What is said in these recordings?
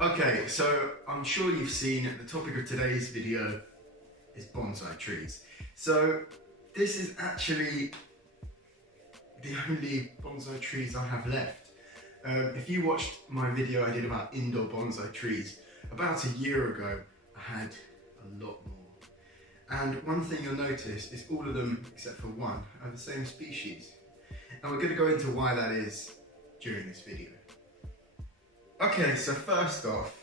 Okay, so I'm sure you've seen the topic of today's video is bonsai trees. So this is actually the only bonsai trees I have left. If you watched my video I did about indoor bonsai trees, about a year ago I had a lot more. And one thing you'll notice is all of them, except for one, are the same species. And we're going to go into why that is during this video. Okay, so first off,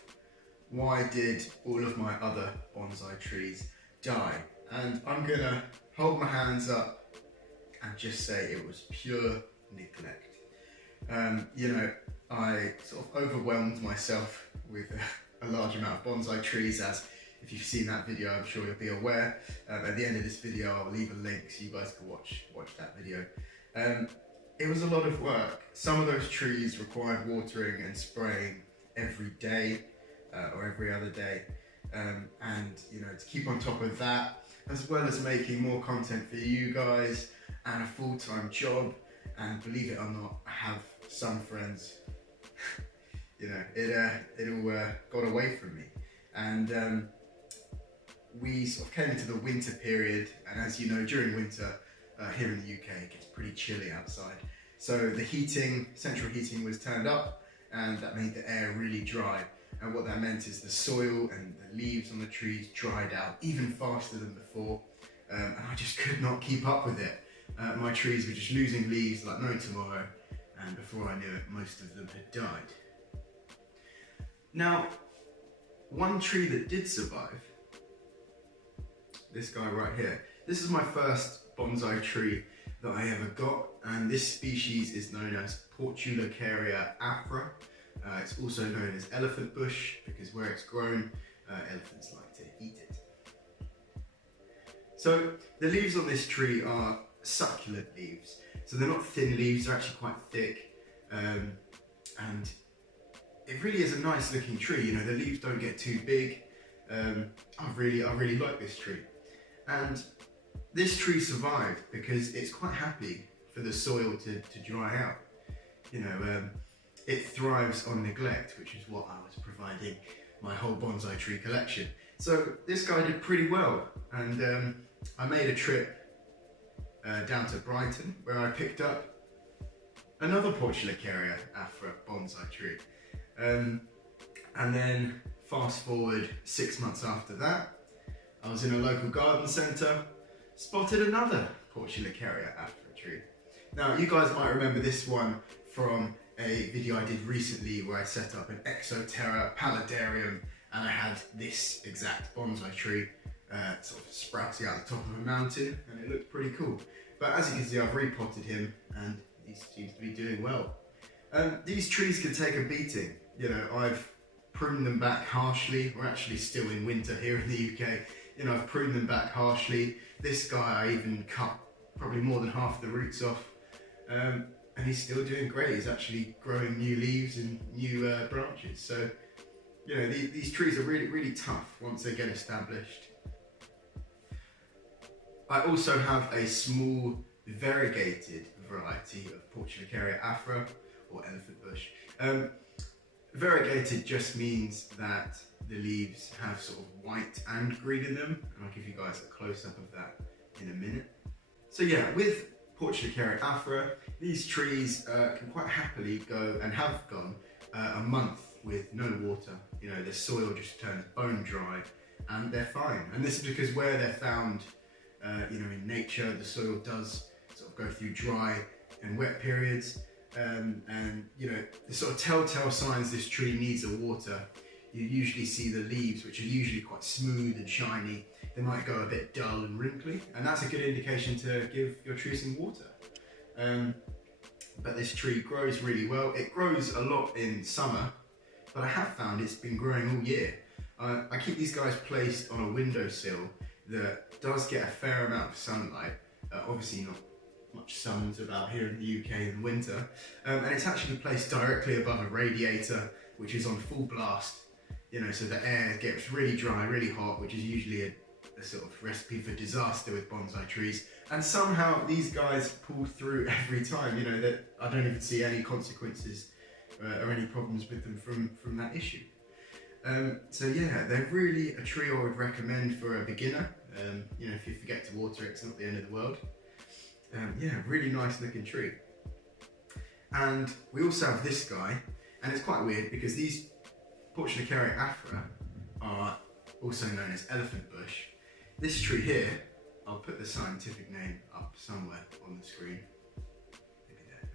why did all of my other bonsai trees die? And I'm going to hold my hands up and just say it was pure neglect. I sort of overwhelmed myself with a large amount of bonsai trees, as if you've seen that video I'm sure you'll be aware. At the end of this video I'll leave a link so you guys can watch that video. It was a lot of work. Some of those trees required watering and spraying every day or every other day, and to keep on top of that, as well as making more content for you guys and a full-time job. And believe it or not, I have some friends, it all got away from me. And we sort of came into the winter period, and as you know, during winter here in the UK it gets pretty chilly outside. So the central heating was turned up, and that made the air really dry. And what that meant is the soil and the leaves on the trees dried out even faster than before, and I just could not keep up with it. My trees were just losing leaves like no tomorrow, and before I knew it, most of them had died. Now, one tree that did survive, this guy right here. This is my first bonsai tree that I ever got, and this species is known as Portulacaria afra. It's also known as elephant bush because where it's grown, elephants like to eat it. So the leaves on this tree are succulent leaves. So they're not thin leaves, they're actually quite thick, and it really is a nice looking tree. The leaves don't get too big. I really like this tree. And this tree survived because it's quite happy for the soil to dry out. It thrives on neglect, which is what I was providing my whole bonsai tree collection. So this guy did pretty well, and I made a trip down to Brighton where I picked up another Portulacaria afra bonsai tree. And then fast forward 6 months after that, I was in a local garden centre, spotted another Portulacaria afra tree. Now you guys might remember this one from a video I did recently where I set up an Exoterra paludarium, and I had this exact bonsai tree sort of sprouting out the top of a mountain, and it looked pretty cool. But as you can see, I've repotted him and he seems to be doing well. These trees can take a beating. I've pruned them back harshly. We're actually still in winter here in the UK. I've pruned them back harshly. This guy I even cut probably more than half the roots off. And he's still doing great. He's actually growing new leaves and new branches. So, these trees are really tough once they get established. I also have a small variegated variety of Portulacaria afra, or elephant bush. Variegated just means that the leaves have sort of white and green in them, and I'll give you guys a close-up of that in a minute. So yeah, with Portulacaria afra, these trees can quite happily go, and have gone, a month with no water. The soil just turns bone dry and they're fine. And this is because where they're found in nature, the soil does sort of go through dry and wet periods. And the sort of telltale signs this tree needs a water, you usually see the leaves, which are usually quite smooth and shiny. They might go a bit dull and wrinkly, and that's a good indication to give your tree some water. But this tree grows really well. It grows a lot in summer, but I have found it's been growing all year. I keep these guys placed on a windowsill that does get a fair amount of sunlight. Obviously not much sun's about here in the UK in winter, and it's actually placed directly above a radiator which is on full blast, so the air gets really dry, really hot, which is usually a sort of recipe for disaster with bonsai trees. And somehow these guys pull through every time, that I don't even see any consequences or any problems with them from that issue. So yeah, they're really a tree I would recommend for a beginner. You know, if you forget to water it, it's not the end of the world. Yeah, really nice looking tree. And we also have this guy, and it's quite weird because these Portunacaria afra are also known as elephant bush. This tree here, I'll put the scientific name up somewhere on the screen. Maybe there,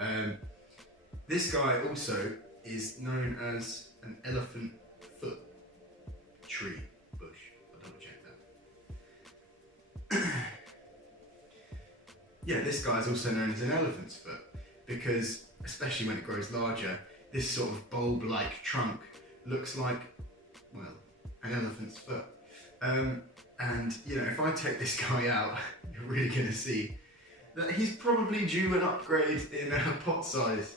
I don't know. This guy also is known as an elephant foot tree bush. I'll double check that. Yeah, this guy is also known as an elephant's foot because, especially when it grows larger, this sort of bulb-like trunk looks like, well, an elephant's foot. And you know, if I take this guy out, you're really going to see that he's probably due an upgrade in pot size.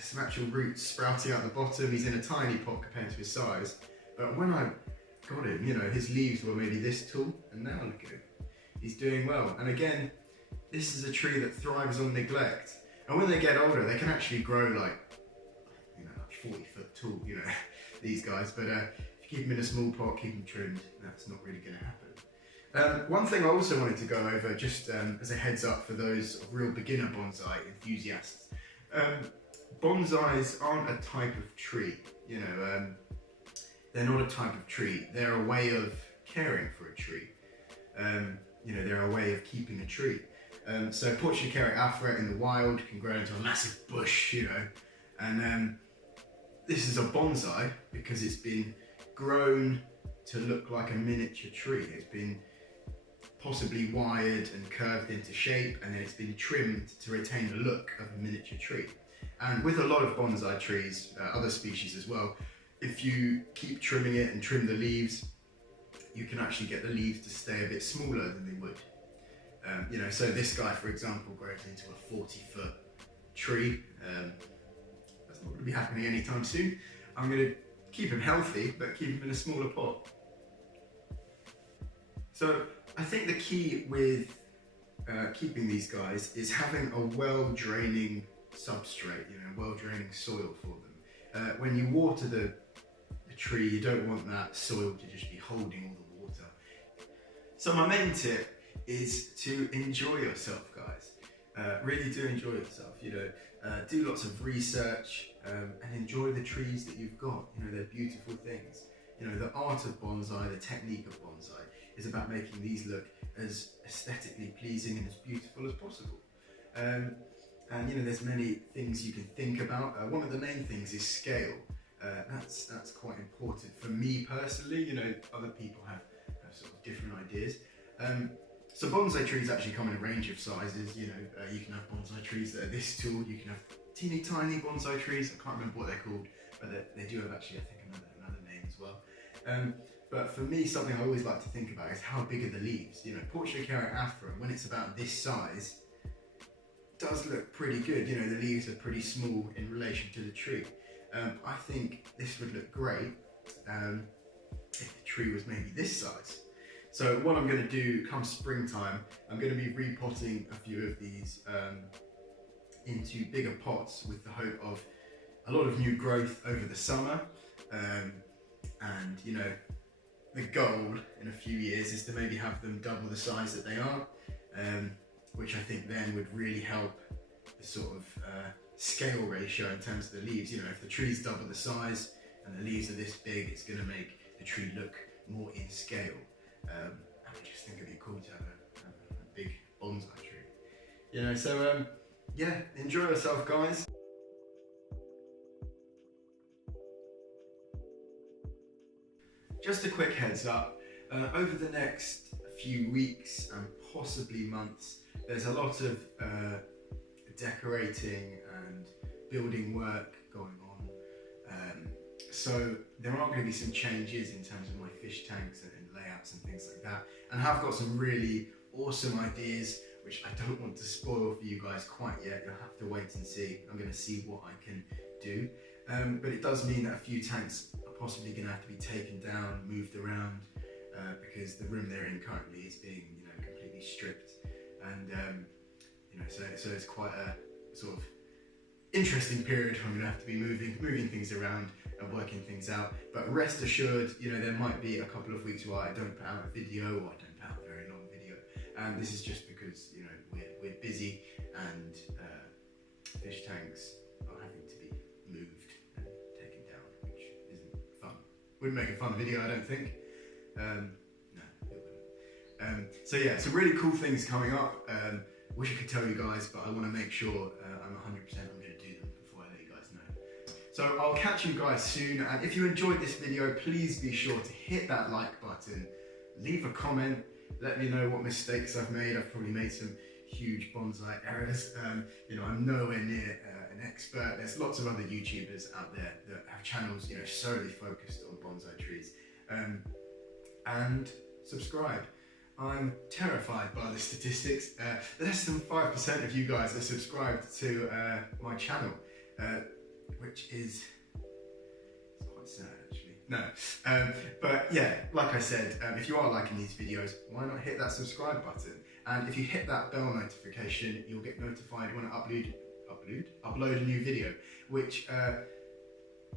Some actual roots sprouting out the bottom. He's in a tiny pot compared to his size. But when I got him, you know, his leaves were maybe this tall, and now look at him. He's doing well. And again, this is a tree that thrives on neglect. And when they get older, they can actually grow like, you know, like 40 foot tall, you know, these guys. But if you keep them in a small pot, keep them trimmed, that's not really going to happen. One thing I also wanted to go over, just as a heads up for those real beginner bonsai enthusiasts. Bonsais aren't a type of tree, you know, they're not a type of tree. They're a way of caring for a tree. You know, they're a way of keeping a tree. So Portunacaria afra in the wild can grow into a massive bush, you know, and this is a bonsai because it's been grown to look like a miniature tree. It's been possibly wired and curved into shape, and then it's been trimmed to retain the look of a miniature tree. And with a lot of bonsai trees, other species as well, if you keep trimming it and trim the leaves, you can actually get the leaves to stay a bit smaller than they would. You know, so this guy, for example, grows into a 40-foot tree. That's not going to be happening anytime soon. I'm going to keep him healthy, but keep him in a smaller pot. So I think the key with keeping these guys is having a well-draining substrate, you know, well-draining soil for them. When you water the tree, you don't want that soil to just be holding all the water. So my main tip is to enjoy yourself, guys. Really do enjoy yourself, you know, do lots of research and enjoy the trees that you've got. You know, they're beautiful things. You know, the art of bonsai, the technique of bonsai is about making these look as aesthetically pleasing and as beautiful as possible. And you know, there's many things you can think about. One of the main things is scale. That's quite important for me personally. You know, other people have sort of different ideas. So bonsai trees actually come in a range of sizes. You know, you can have bonsai trees that are this tall. You can have teeny tiny bonsai trees. I can't remember what they're called, but they do have actually, I think, another name as well. But for me, something I always like to think about is how big are the leaves. You know, Portunacaria afra, when it's about this size, does look pretty good. You know, the leaves are pretty small in relation to the tree. I think this would look great if the tree was maybe this size. So what I'm going to do come springtime, I'm going to be repotting a few of these into bigger pots with the hope of a lot of new growth over the summer. And you know, the goal in a few years is to maybe have them double the size that they are, which I think then would really help the sort of scale ratio in terms of the leaves. You know, if the tree's double the size and the leaves are this big, it's going to make the tree look more in scale. I just think it'd be cool to have a big bonsai tree. You know, so yeah, enjoy yourself, guys. Just a quick heads up, over the next few weeks and possibly months, there's a lot of decorating and building work going on. So there are going to be some changes in terms of my fish tanks and layouts and things like that. And I have got some really awesome ideas, which I don't want to spoil for you guys quite yet. You'll have to wait and see. I'm going to see what I can do. But it does mean that a few tanks are possibly going to have to be taken down, moved around, because the room they're in currently is being, you know, completely stripped. And you know, so it's quite a sort of interesting period. I'm going to have to be moving things around and working things out. But rest assured, you know, there might be a couple of weeks where I don't put out a video or I don't put out a very long video. And this is just because, you know, we're busy and fish tanks are having to be moved and taken down, which isn't fun. Wouldn't make a fun video, I don't think. No, it wouldn't. So yeah, some really cool things coming up. Wish I could tell you guys, but I want to make sure I'm 100% I'm going to do them before I let you guys know. So I'll catch you guys soon, and if you enjoyed this video, please be sure to hit that like button, leave a comment, let me know what mistakes I've made. I've probably made some huge bonsai errors. You know, I'm nowhere near an expert. There's lots of other YouTubers out there that have channels, you know, solely focused on bonsai trees. And subscribe. I'm terrified by the statistics. Less than 5% of you guys are subscribed to my channel, which is quite sad actually. No, but yeah, like I said, if you are liking these videos, why not hit that subscribe button? And if you hit that bell notification, you'll get notified when I upload a new video, which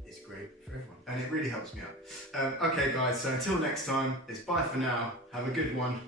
is great for everyone, and it really helps me out. Okay guys, so until next time, it's bye for now. Have a good one.